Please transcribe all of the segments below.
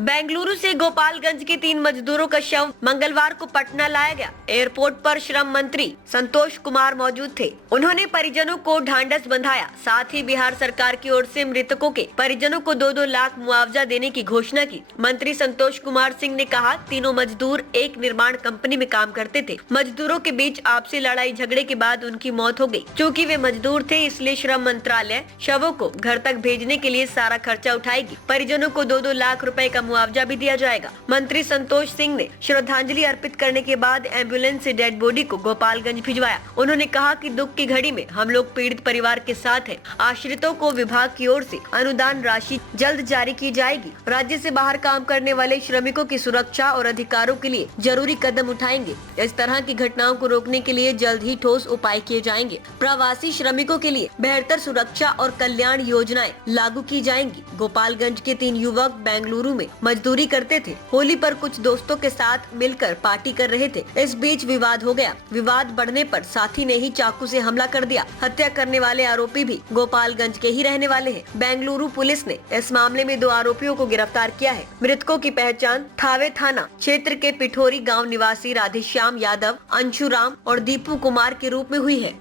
बेंगलुरु से गोपालगंज के 3 मजदूरों का शव मंगलवार को पटना लाया गया। एयरपोर्ट पर श्रम मंत्री संतोष कुमार मौजूद थे। उन्होंने परिजनों को ढांढस बंधाया। साथ ही बिहार सरकार की ओर से मृतकों के परिजनों को 2-2 लाख मुआवजा देने की घोषणा की। मंत्री संतोष कुमार सिंह ने कहा, तीनों मजदूर एक निर्माण कंपनी में काम करते थे। मजदूरों के बीच आपसी लड़ाई झगड़े के बाद उनकी मौत हो गई। चूँकि वे मजदूर थे, इसलिए श्रम मंत्रालय शवों को घर तक भेजने के लिए सारा खर्चा उठाएगी। परिजनों को 2-2 लाख रुपए का मुआवजा भी दिया जाएगा। मंत्री संतोष सिंह ने श्रद्धांजलि अर्पित करने के बाद एम्बुलेंस से डेड बॉडी को गोपालगंज भिजवाया। उन्होंने कहा कि दुख की घड़ी में हम लोग पीड़ित परिवार के साथ हैं। आश्रितों को विभाग की ओर से अनुदान राशि जल्द जारी की जाएगी। राज्य से बाहर काम करने वाले श्रमिकों की सुरक्षा और अधिकारों के लिए जरूरी कदम उठाएंगे। इस तरह की घटनाओं को रोकने के लिए जल्द ही ठोस उपाय किए जाएंगे। प्रवासी श्रमिकों के लिए बेहतर सुरक्षा और कल्याण योजनाएं लागू की जाएंगी। गोपालगंज के 3 युवक बेंगलुरु में मजदूरी करते थे। होली पर कुछ दोस्तों के साथ मिलकर पार्टी कर रहे थे। इस बीच विवाद हो गया। विवाद बढ़ने पर साथी ने ही चाकू से हमला कर दिया। हत्या करने वाले आरोपी भी गोपालगंज के ही रहने वाले हैं। बेंगलुरु पुलिस ने इस मामले में 2 आरोपियों को गिरफ्तार किया है। मृतकों की पहचान थावे थाना क्षेत्र के पिठोरी गाँव निवासी राधेश्याम यादव, अंशुराम और दीपू कुमार के रूप में हुई है।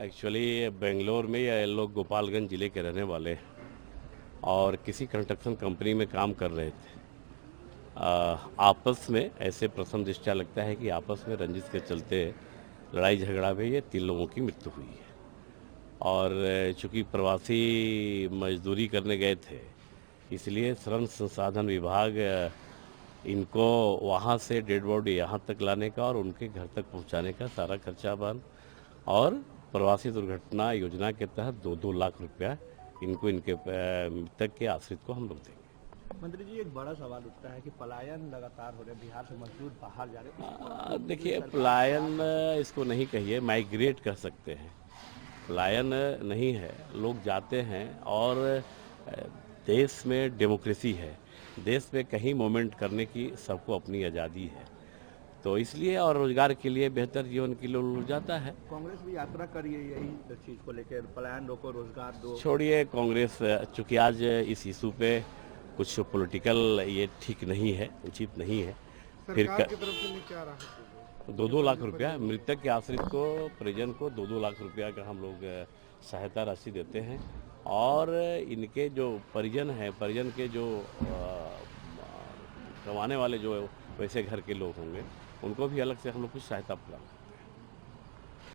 एक्चुअली बेंगलोर में ये लोग गोपालगंज ज़िले के रहने वाले हैं और किसी कंस्ट्रक्शन कंपनी में काम कर रहे थे। आपस में ऐसे प्रथम दृष्टया लगता है कि आपस में रंजिश के चलते लड़ाई झगड़ा में ये 3 लोगों की मृत्यु हुई है। और चूँकि प्रवासी मजदूरी करने गए थे, इसलिए श्रम संसाधन विभाग इनको वहाँ से डेड बॉडी यहाँ तक लाने का और उनके घर तक पहुँचाने का सारा खर्चा बंद और प्रवासी दुर्घटना योजना के तहत 2-2 लाख रुपया इनको इनके मृतक के आश्रित को हम लोग देंगे। मंत्री जी, एक बड़ा सवाल उठता है कि पलायन लगातार हो रहे, बिहार से मजदूर बाहर जा रहे हैं। देखिए, पलायन इसको नहीं कहिए, माइग्रेट कह सकते हैं। पलायन नहीं है, लोग जाते हैं और देश में डेमोक्रेसी है। देश में कहीं मूवमेंट करने की सबको अपनी आज़ादी है, तो इसलिए और रोजगार के लिए, बेहतर जीवन के लिए लोग जाता है। कांग्रेस भी यात्रा करी है यही चीज को लेकर, पलायन रोको, रोजगार दो। छोड़िए कांग्रेस, चूँकि आज इस इशू पे कुछ पॉलिटिकल ये ठीक नहीं है, उचित नहीं है। फिर सरकार की तरफ से क्या रहा? 2-2 लाख रुपया मृतक के आश्रित को, परिजन को 2-2 लाख रुपया का हम लोग सहायता राशि देते हैं। और इनके जो परिजन हैं, परिजन के जो कमाने वाले जो वैसे घर के लोग होंगे, उनको भी अलग से हम लोग कुछ सहायता प्रदान